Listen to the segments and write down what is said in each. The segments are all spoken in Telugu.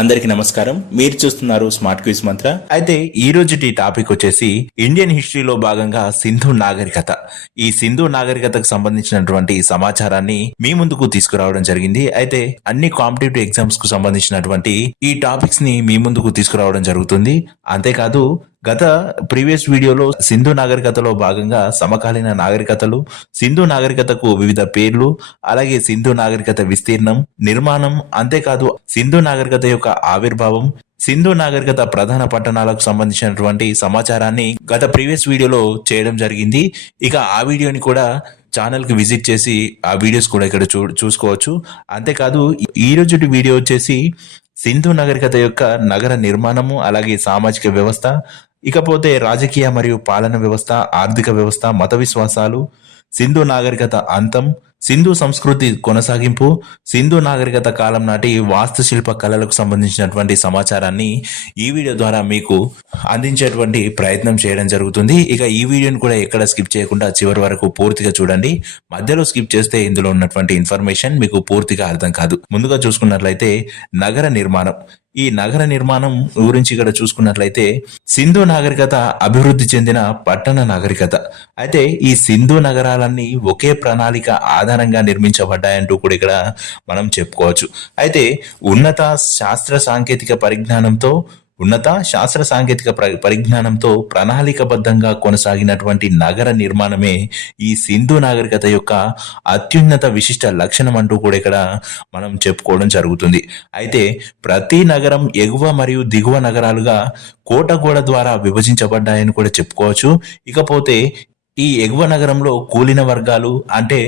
అందరికి నమస్కారం. మీరు చూస్తున్నారు స్మార్ట్ క్విజ్ మంత్ర. అయితే ఈ రోజుటి టాపిక్ వచ్చేసి ఇండియన్ హిస్టరీలో భాగంగా సింధు నాగరికత. ఈ సింధు నాగరికతకు సంబంధించినటువంటి సమాచారాన్ని మీ ముందుకు తీసుకురావడం జరిగింది. అయితే అన్ని కాంపిటేటివ్ ఎగ్జామ్స్కు సంబంధించినటువంటి ఈ టాపిక్స్ని మీ ముందుకు తీసుకురావడం జరుగుతుంది. అంతేకాదు గత ప్రీవియస్ వీడియోలో సింధు నాగరికతలో భాగంగా సమకాలీన నాగరికతలు సింధు నాగరికతకు వివిధ పేర్లు అలాగే సింధు నాగరికత విస్తీర్ణం నిర్మాణం అంతేకాదు సింధు నాగరికత యొక్క ఆవిర్భావం సింధు నాగరికత ప్రధాన పట్టణాలకు సంబంధించినటువంటి సమాచారాన్ని గత ప్రీవియస్ వీడియోలో చేయడం జరిగింది. ఇక ఆ వీడియోని కూడా ఛానల్కి విజిట్ చేసి ఆ వీడియోస్ కూడా ఇక్కడ చూ చూసుకోవచ్చు. అంతేకాదు ఈ వీడియో వచ్చేసి సింధు నాగరికత యొక్క నగర నిర్మాణము అలాగే సామాజిక వ్యవస్థ ఇకపోతే రాజకీయ మరియు పాలన వ్యవస్థ ఆర్థిక వ్యవస్థ మత విశ్వాసాలు సింధు నాగరికత అంతం సింధు సంస్కృతి కొనసాగింపు సింధు నాగరికత కాలం నాటి వాస్తుశిల్ప కళలకు సంబంధించినటువంటి సమాచారాన్ని ఈ వీడియో ద్వారా మీకు అందించేటువంటి ప్రయత్నం చేయడం జరుగుతుంది. ఇక ఈ వీడియోని కూడా ఎక్కడ స్కిప్ చేయకుండా చివరి వరకు పూర్తిగా చూడండి. మధ్యలో స్కిప్ చేస్తే ఇందులో ఉన్నటువంటి ఇన్ఫర్మేషన్ మీకు పూర్తిగా అర్థం కాదు. ముందుగా చూసుకున్నట్లయితే నగర నిర్మాణం. ఈ నగర నిర్మాణం గురించి ఇక్కడ చూసుకున్నట్లయితే సింధు నాగరికత అభివృద్ధి చెందిన పట్టణ నాగరికత. అయితే ఈ సింధు నగరాలన్నీ ఒకే ప్రణాళిక ఆధారంగా నిర్మించబడ్డాయంటూ కూడా ఇక్కడ మనం చెప్పుకోవచ్చు. అయితే ఉన్నత శాస్త్ర సాంకేతిక పరిజ్ఞానంతో ఉన్నత శాస్త్ర సాంకేతిక పరిజ్ఞానంతో ప్రణాళికబద్ధంగా కొనసాగినటువంటి నగర నిర్మాణమే ఈ సింధు నాగరికత యొక్క అత్యున్నత విశిష్ట లక్షణం అంటూ కూడా ఇక్కడ మనం చెప్పుకోవడం జరుగుతుంది. అయితే ప్రతి నగరం ఎగువ మరియు దిగువ నగరాలుగా కోటగోడ ద్వారా విభజించబడ్డాయని కూడా చెప్పుకోవచ్చు. ఇకపోతే ఈ ఎగువ నగరంలో కూలిన వర్గాలు అంటే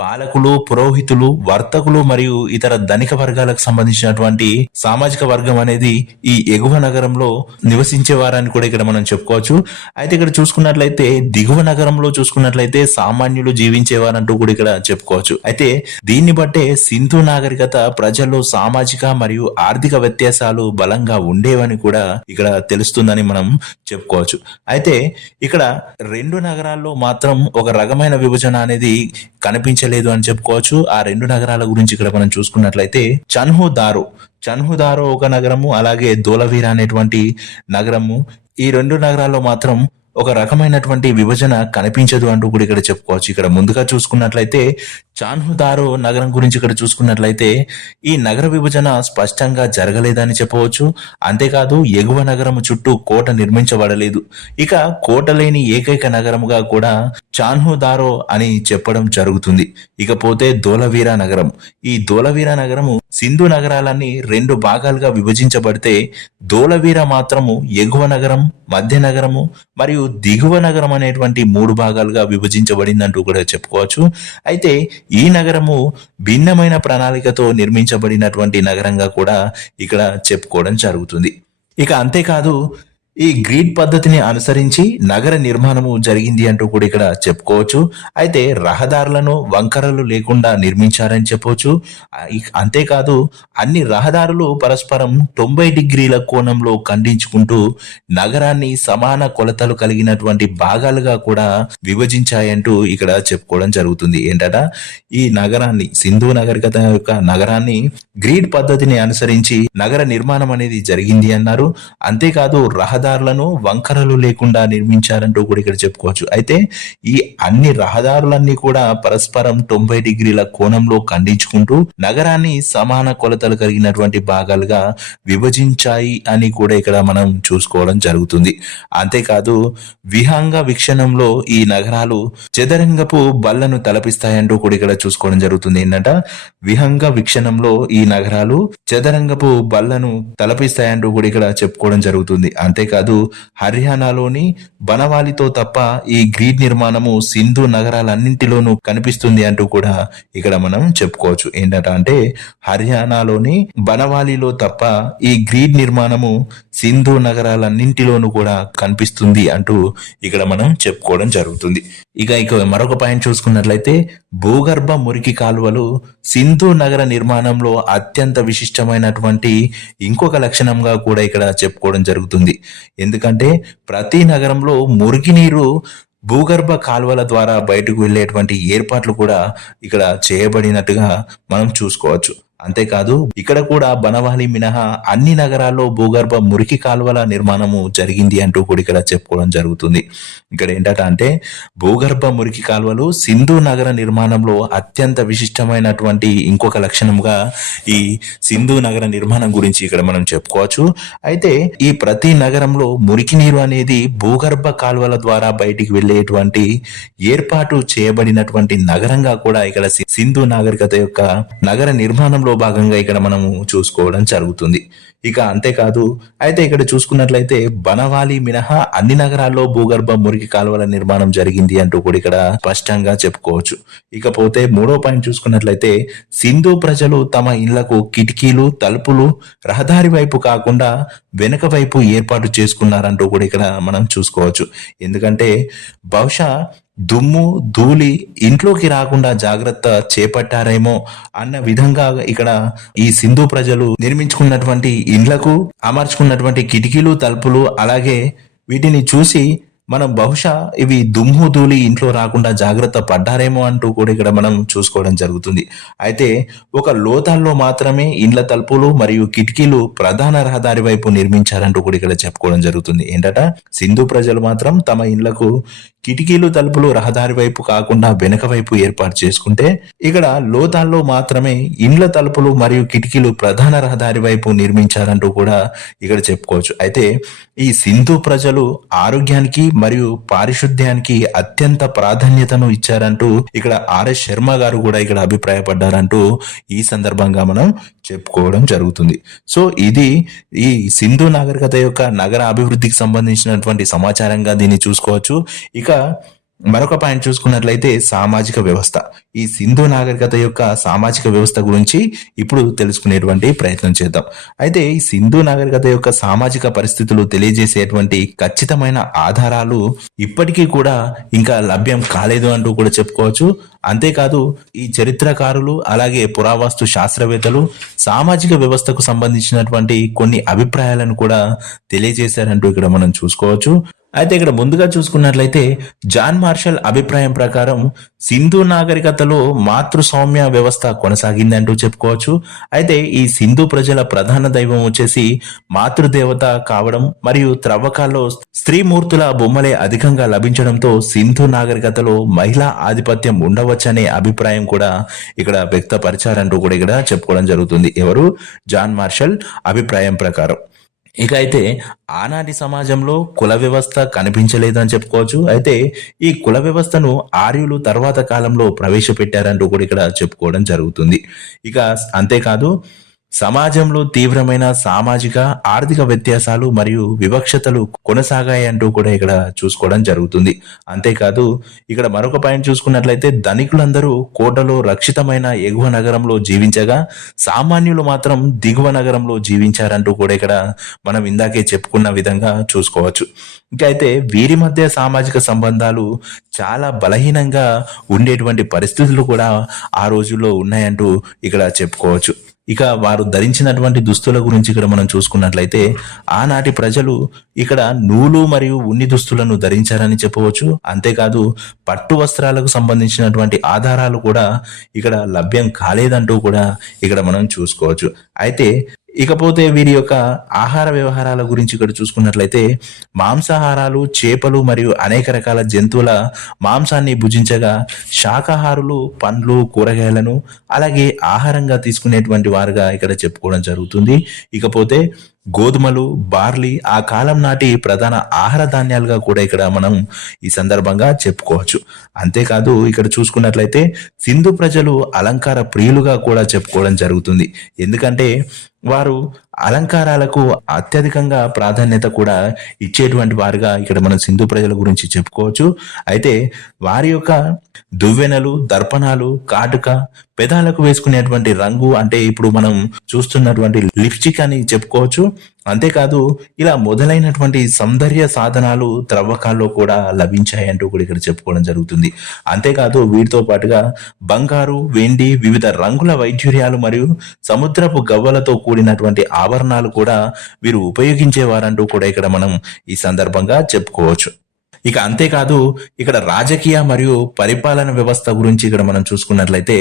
పాలకులు పురోహితులు వర్తకులు మరియు ఇతర ధనిక వర్గాలకు సంబంధించినటువంటి సామాజిక వర్గం అనేది ఈ ఎగువ నగరంలో నివసించేవారని కూడా ఇక్కడ మనం చెప్పుకోవచ్చు. అయితే ఇక్కడ చూసుకున్నట్లయితే దిగువ నగరంలో చూసుకున్నట్లయితే సామాన్యులు జీవించేవారంటూ కూడా ఇక్కడ చెప్పుకోవచ్చు. అయితే దీన్ని బట్టే సింధు నాగరికత ప్రజల్లో సామాజిక మరియు ఆర్థిక వ్యత్యాసాలు బలంగా ఉండేవని కూడా ఇక్కడ తెలుస్తుందని మనం చెప్పుకోవచ్చు. అయితే ఇక్కడ రెండు నగరాల్లో మాత్రం ఒక రకమైన విభజన అనేది కనిపించలేదు అని చెప్పుకోవచ్చు. ఆ రెండు నగరాల గురించి ఇక్కడ మనం చూసుకున్నట్లయితే చన్హు దారో చన్హు దారో ఒక నగరము అలాగే దోలవీర అనేటువంటి నగరము. ఈ రెండు నగరాల్లో మాత్రం ఒక రకమైనటువంటి విభజన కనిపించదు అంటూ కూడా ఇక్కడ చెప్పుకోవచ్చు. ఇక్కడ ముందుగా చూసుకున్నట్లయితే చాన్హుదారో నగరం గురించి ఇక్కడ చూసుకున్నట్లయితే ఈ నగర విభజన స్పష్టంగా జరగలేదని చెప్పవచ్చు. అంతేకాదు ఎగువ నగరము చుట్టూ కోట నిర్మించబడలేదు. ఇక కోట లేని ఏకైక నగరముగా కూడా చాన్హుదారో అని చెప్పడం జరుగుతుంది. ఇకపోతే దోలవీర నగరం. ఈ దోలవీర నగరము సింధు నగరాలన్నీ రెండు భాగాలుగా విభజించబడితే దోలవీర మాత్రము ఎగువ నగరం మధ్య నగరము మరియు దిగువ నగరం అనేటువంటి మూడు భాగాలుగా విభజించబడిందంటూ కూడా చెప్పుకోవచ్చు. అయితే ఈ నగరము భిన్నమైన ప్రణాళికతో నిర్మించబడినటువంటి నగరంగా కూడా ఇక్కడ చెప్పుకోవడం జరుగుతుంది. ఇక అంతేకాదు ఈ గ్రీడ్ పద్ధతిని అనుసరించి నగర నిర్మాణము జరిగింది అంటూ కూడా ఇక్కడ చెప్పుకోవచ్చు. అయితే రహదారులను వంకరలు లేకుండా నిర్మించారని చెప్పవచ్చు అంతేకాదు అన్ని రహదారులు పరస్పరం తొంభై డిగ్రీల కోణంలో ఖండించుకుంటూ నగరాన్ని సమాన కొలతలు కలిగినటువంటి భాగాలుగా కూడా విభజించాయంటూ ఇక్కడ చెప్పుకోవడం జరుగుతుంది. ఏంటట? ఈ నగరాన్ని సింధు నగరికత యొక్క నగరాన్ని గ్రీడ్ పద్ధతిని అనుసరించి నగర నిర్మాణం అనేది జరిగింది అన్నారు. అంతేకాదు రహదారులను వంకరలు లేకుండా నిర్మించారంటూ కూడా ఇక్కడ చెప్పుకోవచ్చు. అయితే ఈ అన్ని రహదారులన్నీ కూడా పరస్పరం తొంభై డిగ్రీల కోణంలో ఖండించుకుంటూ నగరాన్ని సమాన కొలతలు కలిగినటువంటి భాగాలుగా విభజించాయి అని కూడా ఇక్కడ మనం చూసుకోవడం జరుగుతుంది. అంతేకాదు విహంగ వీక్షణంలో ఈ నగరాలు చదరంగపు బల్లను తలపిస్తాయంటూ కూడా ఇక్కడ చూసుకోవడం జరుగుతుంది. ఏంటంట విహంగ వీక్షణంలో ఈ నగరాలు చదరంగపు బల్లను తలపిస్తాయంటూ కూడా ఇక్కడ చెప్పుకోవడం జరుగుతుంది. అంతేకాదు కాదు హర్యానాలోని బనవాలితో తప్ప ఈ గ్రీడ్ నిర్మాణము సింధు నగరాలన్నింటిలోనూ కనిపిస్తుంది అంటూ కూడా ఇక్కడ మనం చెప్పుకోవచ్చు. ఏంటంట అంటే హర్యానాలోని బనవాలిలో తప్ప ఈ గ్రీడ్ నిర్మాణము సింధు నగరాలన్నింటిలోనూ కూడా కనిపిస్తుంది అంటూ ఇక్కడ మనం చెప్పుకోవడం జరుగుతుంది. ఇక ఇక మరొక పాయింట్ చూసుకున్నట్లయితే భూగర్భ మురికి కాలువలు సింధు నగర నిర్మాణంలో అత్యంత విశిష్టమైనటువంటి ఇంకొక లక్షణంగా కూడా ఇక్కడ చెప్పుకోవడం జరుగుతుంది. ఎందుకంటే ప్రతి నగరంలో మురికి నీరు భూగర్భ కాలువల ద్వారా బయటకు వెళ్ళేటువంటి ఏర్పాట్లు కూడా ఇక్కడ చేయబడినట్టుగా మనం చూసుకోవచ్చు. అంతేకాదు ఇక్కడ కూడా బనవాలి మినహా అన్ని నగరాల్లో భూగర్భ మురికి కాలువల నిర్మాణము జరిగింది అంటూ కూడా ఇక్కడ చెప్పుకోవడం జరుగుతుంది. ఇక్కడ ఏంటట అంటే భూగర్భ మురికి కాలువలు సింధు నగర నిర్మాణంలో అత్యంత విశిష్టమైనటువంటి ఇంకొక లక్షణంగా ఈ సింధు నగర నిర్మాణం గురించి ఇక్కడ మనం చెప్పుకోవచ్చు. అయితే ఈ ప్రతి నగరంలో మురికి నీరు అనేది భూగర్భ కాలువల ద్వారా బయటికి వెళ్ళేటువంటి ఏర్పాటు చేయబడినటువంటి నగరంగా కూడా ఇక్కడ సింధు నాగరికత యొక్క నగర నిర్మాణంలో భాగంగా ఇక్కడ మనము చూసుకోవడం జరుగుతుంది. ఇక అంతేకాదు అయితే ఇక్కడ చూసుకున్నట్లయితే బనవాలి మినహా అన్ని నగరాల్లో భూగర్భ మురికి కాలువల నిర్మాణం జరిగింది అంటూ కూడా ఇక్కడ స్పష్టంగా చెప్పుకోవచ్చు. ఇకపోతే మూడో పాయింట్ చూసుకున్నట్లయితే సింధు ప్రజలు తమ ఇళ్ళకు కిటికీలు తలుపులు రహదారి వైపు కాకుండా వెనుక వైపు ఏర్పాటు చేసుకున్నారంటూ కూడా ఇక్కడ మనం చూసుకోవచ్చు. ఎందుకంటే బహుశా దుమ్ము ధూళి ఇంట్లోకి రాకుండా జాగ్రత్త చేపట్టారేమో అన్న విధంగా ఇక్కడ ఈ సింధు ప్రజలు నిర్మించుకున్నటువంటి ఇండ్లకు అమర్చుకున్నటువంటి కిటికీలు తలుపులు అలాగే వీటిని చూసి మనం బహుశా ఇవి దుమ్ము ధూళి ఇంట్లో రాకుండా జాగ్రత్త పడ్డారేమో అంటూ కూడా ఇక్కడ మనం చూసుకోవడం జరుగుతుంది. అయితే ఒక లోతాల్లో మాత్రమే ఇండ్ల తలుపులు మరియు కిటికీలు ప్రధాన రహదారి వైపు నిర్మించారంటూ కూడా ఇక్కడ చెప్పుకోవడం జరుగుతుంది. ఏంటట? సింధు ప్రజలు మాత్రం తమ ఇండ్లకు కిటికీలు తలుపులు రహదారి వైపు కాకుండా వెనుక వైపు ఏర్పాటు చేసుకుంటే ఇక్కడ లోతాల్లో మాత్రమే ఇండ్ల తలుపులు మరియు కిటికీలు ప్రధాన రహదారి వైపు నిర్మించారంటూ కూడా ఇక్కడ చెప్పుకోవచ్చు. అయితే ఈ సింధు ప్రజలు ఆరోగ్యానికి మరియు పారిశుద్ధ్యానికి అత్యంత ప్రాధాన్యతను ఇచ్చారంటూ ఇక్కడ ఆర్ఎస్ శర్మ గారు కూడా ఇక్కడ అభిప్రాయపడ్డారంటూ ఈ సందర్భంగా మనం చెప్పుకోవడం జరుగుతుంది. సో ఇది ఈ సింధు నాగరికత యొక్క నగర అభివృద్ధికి సంబంధించినటువంటి సమాచారంగా దీన్ని చూసుకోవచ్చు. ఇక మరొక పాయింట్ చూసుకున్నట్లయితే సామాజిక వ్యవస్థ. ఈ సింధు నాగరికత యొక్క సామాజిక వ్యవస్థ గురించి ఇప్పుడు తెలుసుకునేటువంటి ప్రయత్నం చేద్దాం. అయితే ఈ సింధు నాగరికత యొక్క సామాజిక పరిస్థితులు తెలియజేసేటువంటి ఖచ్చితమైన ఆధారాలు ఇప్పటికీ కూడా ఇంకా లభ్యం కాలేదు అంటూ కూడా చెప్పుకోవచ్చు. అంతేకాదు ఈ చరిత్రకారులు అలాగే పురావస్తు శాస్త్రవేత్తలు సామాజిక వ్యవస్థకు సంబంధించినటువంటి కొన్ని అభిప్రాయాలను కూడా తెలియజేశారంటూ ఇక్కడ మనం చూసుకోవచ్చు. అయితే ఇక్కడ ముందుగా చూసుకున్నట్లయితే జాన్ మార్షల్ అభిప్రాయం ప్రకారం సింధు నాగరికతలో మాతృస్వామ్య వ్యవస్థ కొనసాగిందంటూ చెప్పుకోవచ్చు. అయితే ఈ సింధు ప్రజల ప్రధాన దైవం వచ్చేసి మాతృదేవత కావడం మరియు త్రవ్వకాల్లో స్త్రీ మూర్తుల బొమ్మలే అధికంగా లభించడంతో సింధు నాగరికతలో మహిళా ఆధిపత్యం ఉండవచ్చనే అభిప్రాయం కూడా ఇక్కడ వ్యక్తపరిచారంటూ కూడా ఇక్కడ చెప్పుకోవడం జరుగుతుంది. ఎవరు? జాన్ మార్షల్ అభిప్రాయం ప్రకారం. ఇక అయితే ఆనాటి సమాజంలో కుల వ్యవస్థ కనిపించలేదని చెప్పుకోవచ్చు. అయితే ఈ కుల వ్యవస్థను ఆర్యులు తర్వాత కాలంలో ప్రవేశపెట్టారంటూ కూడా ఇక్కడ చెప్పుకోవడం జరుగుతుంది. ఇక అంతేకాదు సమాజంలో తీవ్రమైన సామాజిక ఆర్థిక వ్యత్యాసాలు మరియు వివక్షతలు కొనసాగాయి అంటూ కూడా ఇక్కడ చూసుకోవడం జరుగుతుంది. అంతేకాదు ఇక్కడ మరొక పాయింట్ చూసుకున్నట్లయితే ధనికులందరూ కోటలో రక్షితమైన ఎగువ నగరంలో జీవించగా సామాన్యులు మాత్రం దిగువ నగరంలో జీవించారంటూ కూడా ఇక్కడ మనం ఇందాకే చెప్పుకున్న విధంగా చూసుకోవచ్చు. ఇంకా అయితే వీరి మధ్య సామాజిక సంబంధాలు చాలా బలహీనంగా ఉండేటువంటి పరిస్థితులు కూడా ఆ రోజుల్లో ఉన్నాయంటూ ఇక్కడ చెప్పుకోవచ్చు. ఇక వారు ధరించినటువంటి దుస్తుల గురించి ఇక్కడ మనం చూసుకున్నట్లయితే ఆనాటి ప్రజలు ఇక్కడ నూలు మరియు ఉన్ని దుస్తులను ధరించారని చెప్పవచ్చు. అంతేకాదు పట్టు వస్త్రాలకు సంబంధించినటువంటి ఆధారాలు కూడా ఇక్కడ లభ్యం కాలేదంటూ కూడా ఇక్కడ మనం చూసుకోవచ్చు. అయితే ఇకపోతే వీరి యొక్క ఆహార వ్యవహారాల గురించి ఇక్కడ చూసుకున్నట్లయితే మాంసాహారాలు చేపలు మరియు అనేక రకాల జంతువుల మాంసాన్ని భుజించగా శాకాహారులు పండ్లు కూరగాయలను అలాగే ఆహారంగా తీసుకునేటువంటి వారుగా ఇక్కడ చెప్పుకోవడం జరుగుతుంది. ఇకపోతే గోధుమలు బార్లీ ఆ కాలం నాటి ప్రధాన ఆహార ధాన్యాలుగా కూడా ఇక్కడ మనం ఈ సందర్భంగా చెప్పుకోవచ్చు. అంతేకాదు ఇక్కడ చూసుకున్నట్లయితే సింధు ప్రజలు అలంకార ప్రియులుగా కూడా చెప్పుకోవడం జరుగుతుంది. ఎందుకంటే వారు అలంకారాలకు అత్యధికంగా ప్రాధాన్యత కూడా ఇచ్చేటువంటి వారుగా ఇక్కడ మనం సింధు ప్రజల గురించి చెప్పుకోవచ్చు. అయితే వారి యొక్క దువ్వెనలు దర్పణాలు కాటుక పెదాలకు వేసుకునేటువంటి రంగు అంటే ఇప్పుడు మనం చూస్తున్నటువంటి లిప్స్టిక్ అని చెప్పుకోవచ్చు. అంతేకాదు ఇలా మొదలైనటువంటి సౌందర్య సాధనాలు త్రవ్వకాల్లో కూడా లభించాయి అంటూ కూడా ఇక్కడ చెప్పుకోవడం జరుగుతుంది. అంతేకాదు వీటితో పాటుగా బంగారు వెండి వివిధ రంగుల వైద్యుర్యాలు మరియు సముద్రపు గవ్వలతో కూడినటువంటి ఆభరణాలు కూడా వీరు ఉపయోగించేవారంటూ కూడా ఇక్కడ మనం ఈ సందర్భంగా చెప్పుకోవచ్చు. ఇక అంతేకాదు ఇక్కడ రాజకీయ మరియు పరిపాలన వ్యవస్థ గురించి ఇక్కడ మనం చూసుకున్నట్లయితే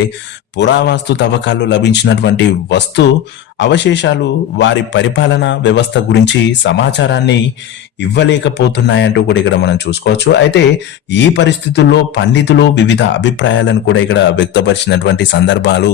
పురావస్తు తవ్వకాల్లో లభించినటువంటి వస్తు అవశేషాలు వారి పరిపాలన వ్యవస్థ గురించి సమాచారాన్ని ఇవ్వలేకపోతున్నాయంటూ కూడా ఇక్కడ మనం చూసుకోవచ్చు. అయితే ఈ పరిస్థితుల్లో పండితులు వివిధ అభిప్రాయాలను కూడా ఇక్కడ వ్యక్తపరిచినటువంటి సందర్భాలు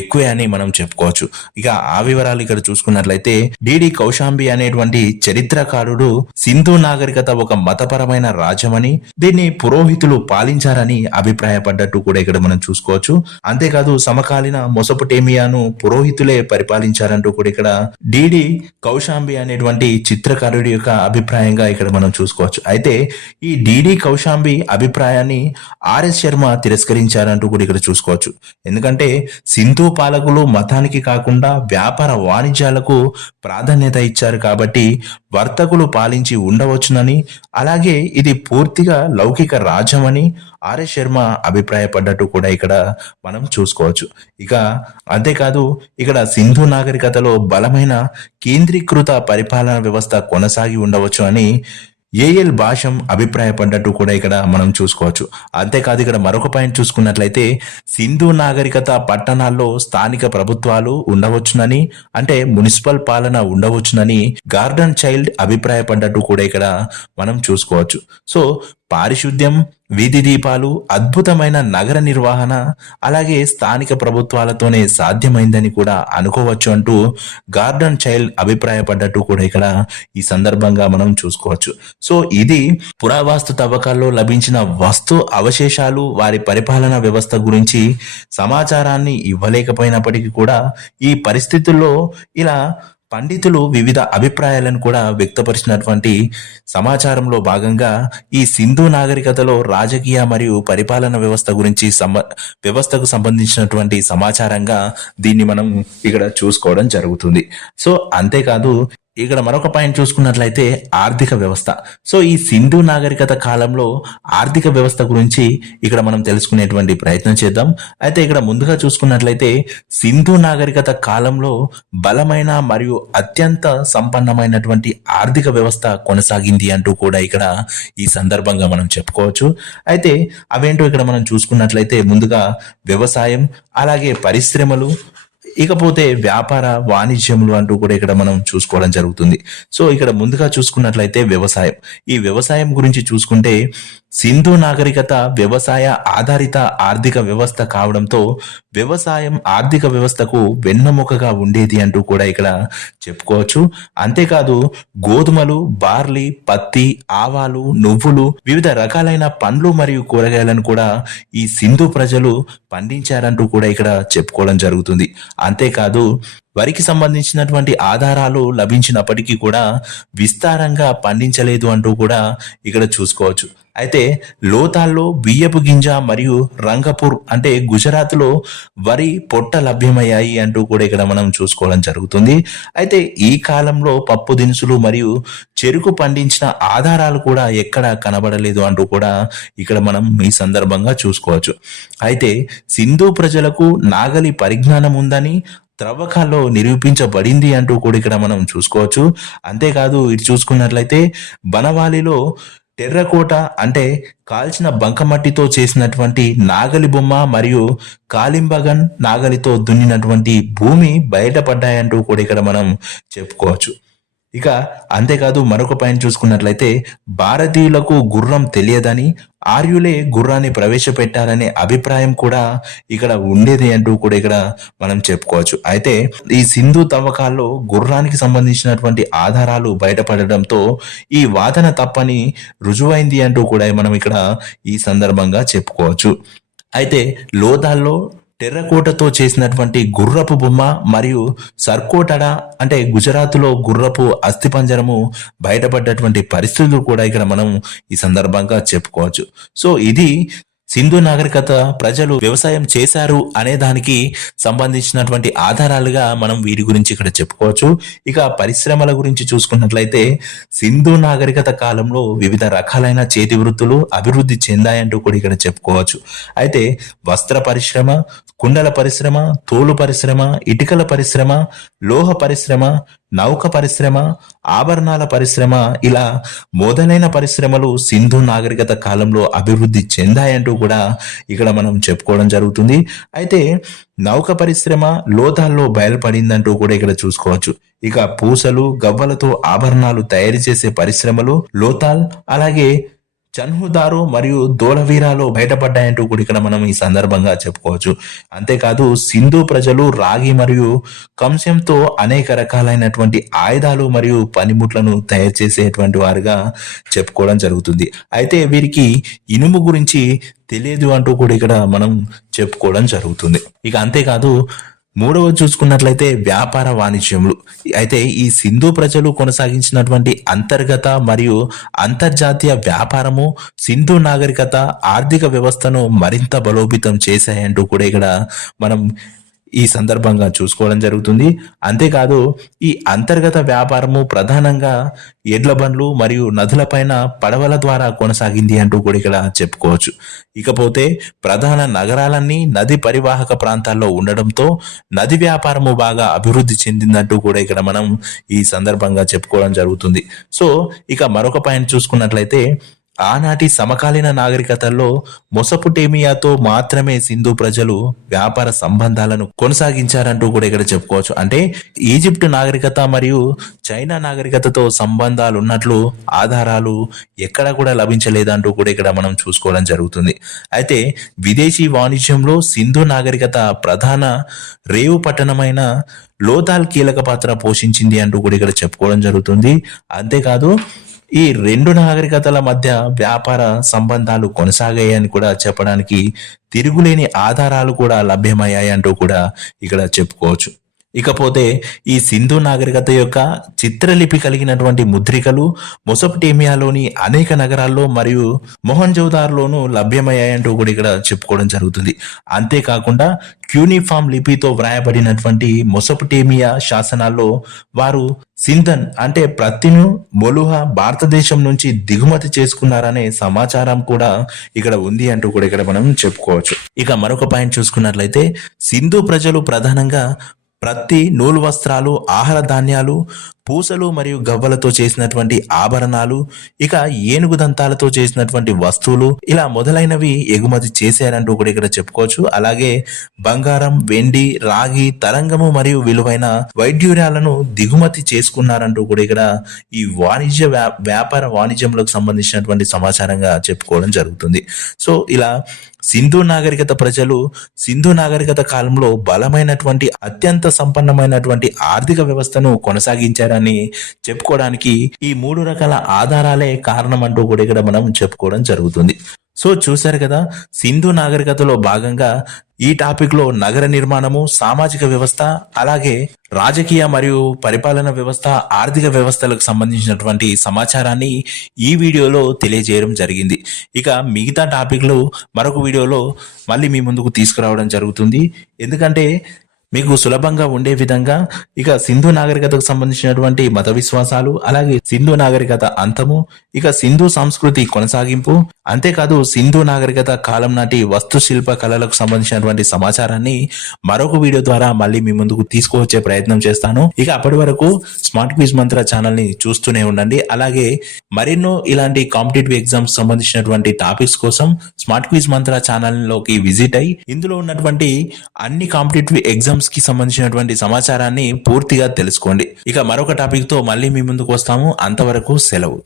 ఎక్కువే అని మనం చెప్పుకోవచ్చు. ఇక ఆ వివరాలు ఇక్కడ చూసుకున్నట్లయితే డిడి కౌశాంబి అనేటువంటి చరిత్రకారుడు సింధు నాగరికత ఒక మతపరమైన రాజ్యమని దీన్ని పురోహితులు పాలించారని అభిప్రాయపడ్డట్టు కూడా ఇక్కడ మనం చూసుకోవచ్చు. అంతేకాదు సమకాలీన మొసపటేమియాను పురోహితులే పరిపాలించారు. పరిపాలించారంటూ కూడా ఇక్కడ డిడి కౌశాంబి అనేటువంటి చిత్రకారుడి యొక్క అభిప్రాయంగా ఇక్కడ మనం చూసుకోవచ్చు. అయితే ఈ డిడి కౌశాంబి అభిప్రాయాన్ని ఆర్ఎస్ శర్మ తిరస్కరించారంటూ కూడా ఇక్కడ చూసుకోవచ్చు. ఎందుకంటే సింధు పాలకులు మతానికి కాకుండా వ్యాపార వాణిజ్యాలకు ప్రాధాన్యత ఇచ్చారు కాబట్టి వర్తకులు పాలించి ఉండవచ్చునని అలాగే ఇది పూర్తిగా లౌకిక రాజ్యమని ఆర్ఎస్ శర్మ అభిప్రాయపడ్డట్టు కూడా ఇక్కడ మనం చూసుకోవచ్చు. ఇక అంతేకాదు ఇక్కడ సింధు నాగరికతలో బలమైన కేంద్రీకృత పరిపాలన వ్యవస్థ కొనసాగి ఉండవచ్చు అని ఏఎల్ భాషం అభిప్రాయపడ్డట్టు కూడా ఇక్కడ మనం చూసుకోవచ్చు. అంతేకాదు ఇక్కడ మరొక పాయింట్ చూసుకున్నట్లయితే సింధు నాగరికత పట్టణాల్లో స్థానిక ప్రభుత్వాలు ఉండవచ్చునని అంటే మున్సిపల్ పాలన ఉండవచ్చునని గార్డెన్ చైల్డ్ అభిప్రాయపడ్డట్టు కూడా ఇక్కడ మనం చూసుకోవచ్చు. సో పారిశుద్ధ్యం వీధి దీపాలు అద్భుతమైన నగర నిర్వహణ అలాగే స్థానిక ప్రభుత్వాలతోనే సాధ్యమైందని కూడా అనుకోవచ్చు అంటూ గార్డెన్ చైల్డ్ అభిప్రాయపడ్డట్టు కూడా ఇక్కడ ఈ సందర్భంగా మనం చూసుకోవచ్చు. సో ఇది పురావాస్తు తవ్వకాల్లో లభించిన వస్తు అవశేషాలు వారి పరిపాలన వ్యవస్థ గురించి సమాచారాన్ని ఇవ్వలేకపోయినప్పటికీ కూడా ఈ పరిస్థితుల్లో ఇలా పండితులు వివిధ అభిప్రాయాలను కూడా వ్యక్తపరిచినటువంటి సమాచారంలో భాగంగా ఈ సింధు నాగరికతలో రాజకీయ మరియు పరిపాలన వ్యవస్థ గురించి సంబ వ్యవస్థకు సంబంధించినటువంటి సమాచారంగా దీన్ని మనం ఇక్కడ చూసుకోవడం జరుగుతుంది. సో అంతేకాదు ఇక్కడ మరొక పాయింట్ చూసుకున్నట్లయితే ఆర్థిక వ్యవస్థ. సో ఈ సింధు నాగరికత కాలంలో ఆర్థిక వ్యవస్థ గురించి ఇక్కడ మనం తెలుసుకునేటువంటి ప్రయత్నం చేద్దాం. అయితే ఇక్కడ ముందుగా చూసుకున్నట్లయితే సింధు నాగరికత కాలంలో బలమైన మరియు అత్యంత సంపన్నమైనటువంటి ఆర్థిక వ్యవస్థ కొనసాగింది అంటూ కూడా ఇక్కడ ఈ సందర్భంగా మనం చెప్పుకోవచ్చు. అయితే అవేంటో ఇక్కడ మనం చూసుకున్నట్లయితే ముందుగా వ్యవసాయం అలాగే పరిశ్రమలు ఇకపోతే వ్యాపార వాణిజ్యములు అంటూ కూడా ఇక్కడ మనం చూసుకోవడం జరుగుతుంది. సో ఇక్కడ ముందుగా చూసుకున్నట్లయితే వ్యవసాయం. ఈ వ్యవసాయం గురించి చూసుకుంటే సింధు నాగరికత వ్యవసాయ ఆధారిత ఆర్థిక వ్యవస్థ కావడంతో వ్యవసాయం ఆర్థిక వ్యవస్థకు వెన్నెముకగా ఉండేది అంటూ కూడా ఇక్కడ చెప్పుకోవచ్చు. అంతేకాదు గోధుమలు బార్లీ పత్తి ఆవాలు నువ్వులు వివిధ రకాలైన పండ్లు మరియు కూరగాయలను కూడా ఈ సింధు ప్రజలు పండించారంటూ కూడా ఇక్కడ చెప్పుకోవడం జరుగుతుంది. అంతేకాదు వరికి సంబంధించినటువంటి ఆధారాలు లభించినప్పటికీ కూడా విస్తారంగా పండించలేదు అంటూ కూడా ఇక్కడ చూసుకోవచ్చు. అయితే లోతాల్లో బియ్యపు గింజ మరియు రంగపూర్ అంటే గుజరాత్లో వరి పొట్ట లభ్యమయ్యాయి అంటూ కూడా ఇక్కడ మనం చూసుకోవడం జరుగుతుంది. అయితే ఈ కాలంలో పప్పు దినుసులు మరియు చెరుకు పండించిన ఆధారాలు కూడా ఎక్కడ కనబడలేదు అంటూ కూడా ఇక్కడ మనం ఈ సందర్భంగా చూసుకోవచ్చు. అయితే సింధు ప్రజలకు నాగలి పరిజ్ఞానం ఉందని త్రవ్వకాల్లో నిరూపించబడింది అంటూ కూడా ఇక్కడ మనం చూసుకోవచ్చు. అంతేకాదు ఇటు చూసుకున్నట్లయితే బనవాలిలో టెర్రకోట అంటే కాల్చిన బంకమట్టితో చేసినటువంటి నాగలి బొమ్మ మరియు కాలింబగన్ నాగలితో దున్నినటువంటి భూమి బయటపడ్డాయంటూ కూడా ఇక్కడ మనం చెప్పుకోవచ్చు. ఇక అంతేకాదు మరొక పాయింట్ చూసుకున్నట్లయితే భారతీయులకు గుర్రం తెలియదని ఆర్యులే గుర్రాన్ని ప్రవేశపెట్టారనే అభిప్రాయం కూడా ఇక్కడ ఉండేది అంటూ కూడా ఇక్కడ మనం చెప్పుకోవచ్చు. అయితే ఈ సింధు తవ్వకాల్లో గుర్రానికి సంబంధించినటువంటి ఆధారాలు బయటపడడంతో ఈ వాదన తప్పని రుజువైంది అంటూ కూడా మనం ఇక్కడ ఈ సందర్భంగా చెప్పుకోవచ్చు. అయితే లోదాల్లో టెర్రకోటతో చేసినటువంటి గుర్రపు బొమ్మ మరియు సర్కోటడ అంటే గుజరాత్లో గుర్రపు అస్థిపంజరము బయటపడ్డటువంటి పరిస్థితులు కూడా ఇక్కడ మనం ఈ సందర్భంగా చెప్పుకోవచ్చు. సో ఇది సింధు నాగరికత ప్రజలు వ్యవసాయం చేశారు అనే దానికి సంబంధించినటువంటి ఆధారాలుగా మనం వీరి గురించి ఇక్కడ చెప్పుకోవచ్చు. ఇక పరిశ్రమల గురించి చూసుకున్నట్లయితే సింధు నాగరికత కాలంలో వివిధ రకాలైన చేతి వృత్తులు అభివృద్ధి చెందాయంటూ కూడా ఇక్కడ చెప్పుకోవచ్చు. అయితే వస్త్ర పరిశ్రమ కుండల పరిశ్రమ తోలు పరిశ్రమ ఇటుకల పరిశ్రమ లోహ పరిశ్రమ నౌక పరిశ్రమ ఆభరణాల పరిశ్రమ ఇలా మొదలైన పరిశ్రమలు సింధు నాగరికత కాలంలో అభివృద్ధి చెందాయంటూ కూడా ఇక్కడ మనం చెప్పుకోవడం జరుగుతుంది. అయితే నౌక పరిశ్రమ లోతాల్లో బయలుపడిందంటూ కూడా ఇక్కడ చూసుకోవచ్చు. ఇక పూసలు గవ్వలతో ఆభరణాలు తయారు చేసే పరిశ్రమలు లోతాల్ అలాగే చన్హుదారు మరియు దోలవీరాలో బయటపడ్డాయంటూ కూడా ఇక్కడ మనం ఈ సందర్భంగా చెప్పుకోవచ్చు. అంతేకాదు సింధు ప్రజలు రాగి మరియు కంశంతో అనేక రకాలైనటువంటి ఆయుధాలు మరియు పనిముట్లను తయారు చేసేటువంటి వారుగా చెప్పుకోవడం జరుగుతుంది. అయితే వీరికి ఇనుము గురించి తెలియదు అంటూ కూడా ఇక్కడ మనం చెప్పుకోవడం జరుగుతుంది. ఇక అంతేకాదు మూడవ చూసుకున్నట్లయితే వ్యాపార వాణిజ్యములు. అయితే ఈ సింధు ప్రజలు కొనసాగించినటువంటి అంతర్గత మరియు అంతర్జాతీయ వ్యాపారము సింధు నాగరికత ఆర్థిక వ్యవస్థను మరింత బలోపేతం చేశాయంటూ కూడా ఇక్కడ మనం ఈ సందర్భంగా చూసుకోవడం జరుగుతుంది. అంతేకాదు ఈ అంతర్గత వ్యాపారము ప్రధానంగా ఎడ్ల బండ్లు మరియు నదులపైన పడవల ద్వారా కొనసాగింది అంటూ కూడా ఇక్కడ చెప్పుకోవచ్చు. ఇకపోతే ప్రధాన నగరాలన్నీ నది పరివాహక ప్రాంతాల్లో ఉండడంతో నది వ్యాపారము బాగా అభివృద్ధి చెందిందంటూ కూడా ఇక్కడ మనం ఈ సందర్భంగా చెప్పుకోవడం జరుగుతుంది. సో ఇక మరొక పాయింట్ చూసుకున్నట్లయితే ఆనాటి సమకాలీన నాగరికతల్లో మొసపుటేమియాతో మాత్రమే సింధు ప్రజలు వ్యాపార సంబంధాలను కొనసాగించారంటూ కూడా ఇక్కడ చెప్పుకోవచ్చు. అంటే ఈజిప్ట్ నాగరికత మరియు చైనా నాగరికతతో సంబంధాలు ఉన్నట్లు ఆధారాలు ఎక్కడ కూడా లభించలేదంటూ కూడా ఇక్కడ మనం చూసుకోవడం జరుగుతుంది. అయితే విదేశీ వాణిజ్యంలో సింధు నాగరికత ప్రధాన రేవు పట్టణమైన లోతాల్ కీలక పాత్ర పోషించింది అంటూ కూడా ఇక్కడ చెప్పుకోవడం జరుగుతుంది. అంతేకాదు ఈ రెండు నాగరికతల మధ్య వ్యాపార సంబంధాలు కొనసాగాయని కూడా చెప్పడానికి తిరుగులేని ఆధారాలు కూడా లభ్యమయ్యాయంటూ కూడా ఇక్కడ చెప్పుకోవచ్చు. ఇకపోతే ఈ సింధు నాగరికత యొక్క చిత్రలిపి కలిగినటువంటి ముద్రికలు మొసపటేమియాలోని అనేక నగరాల్లో మరియు మొహన్జోదార్లోనూ లభ్యమయ్యాయంటూ కూడా ఇక్కడ చెప్పుకోవడం జరుగుతుంది. అంతేకాకుండా క్యూనిఫామ్ లిపితో వ్రాయబడినటువంటి మొసపటేమియా శాసనాల్లో వారు సింధన్ అంటే ప్రత్తిను మొలుహ భారతదేశం నుంచి దిగుమతి చేసుకున్నారనే సమాచారం కూడా ఇక్కడ ఉంది అంటూ కూడా ఇక్కడ మనం చెప్పుకోవచ్చు. ఇక మరొక పాయింట్ చూసుకున్నట్లయితే సింధు ప్రజలు ప్రధానంగా ప్రతి నూలు వస్త్రాలు ఆహార ధాన్యాలు పూసలు మరియు గవ్వలతో చేసినటువంటి ఆభరణాలు ఇక ఏనుగు దంతాలతో చేసినటువంటి వస్తువులు ఇలా మొదలైనవి ఎగుమతి చేశారంటూ కూడా ఇక్కడ చెప్పుకోవచ్చు. అలాగే బంగారం వెండి రాగి తరంగము మరియు విలువైన వైద్యురాలను దిగుమతి చేసుకున్నారంటూ కూడా ఇక్కడ ఈ వాణిజ్య వ్యాపార వాణిజ్యంలోకి సంబంధించినటువంటి సమాచారంగా చెప్పుకోవడం జరుగుతుంది. సో ఇలా సింధు నాగరికత ప్రజలు సింధు నాగరికత కాలంలో బలమైనటువంటి అత్యంత సంపన్నమైనటువంటి ఆర్థిక వ్యవస్థను అని చెప్పుకోవడానికి ఈ మూడు రకాల ఆధారాలే కారణం అంటూ కూడా ఇక్కడ మనం చెప్పుకోవడం జరుగుతుంది. సో చూశారు కదా సింధు నాగరికతలో భాగంగా ఈ టాపిక్లో నగర నిర్మాణము సామాజిక వ్యవస్థ అలాగే రాజకీయ మరియు పరిపాలన వ్యవస్థ ఆర్థిక వ్యవస్థలకు సంబంధించినటువంటి సమాచారాన్ని ఈ వీడియోలో తెలియజేయడం జరిగింది. ఇక మిగతా టాపిక్లు మరొక వీడియోలో మళ్ళీ మీ ముందుకు తీసుకురావడం జరుగుతుంది. ఎందుకంటే మీకు సులభంగా ఉండే విధంగా ఇక సింధు నాగరికతకు సంబంధించినటువంటి మత విశ్వాసాలు అలాగే సింధు నాగరికత అంతము ఇక సింధు సంస్కృతి కొనసాగింపు అంతేకాదు సింధు నాగరికత కాలం నాటి వస్తు శిల్ప కళలకు సంబంధించినటువంటి సమాచారాన్ని మరొక వీడియో ద్వారా మళ్ళీ మీ ముందుకు తీసుకువచ్చే ప్రయత్నం చేస్తాను. ఇక అప్పటి వరకు స్మార్ట్ క్విజ్ మంత్ర ఛానల్ని చూస్తూనే ఉండండి. అలాగే మరెన్నో ఇలాంటి కాంపిటేటివ్ ఎగ్జామ్స్ సంబంధించినటువంటి టాపిక్స్ కోసం స్మార్ట్ క్విజ్ మంత్ర ఛానల్లోకి విజిట్ అయ్యి ఇందులో ఉన్నటువంటి అన్ని కాంపిటేటివ్ ఎగ్జామ్స్కి సంబంధించినటువంటి సమాచారాన్ని పూర్తిగా తెలుసుకోండి. ఇక మరొక టాపిక్తో మళ్ళీ మీ ముందుకు వస్తాము. అంతవరకు సెలవు.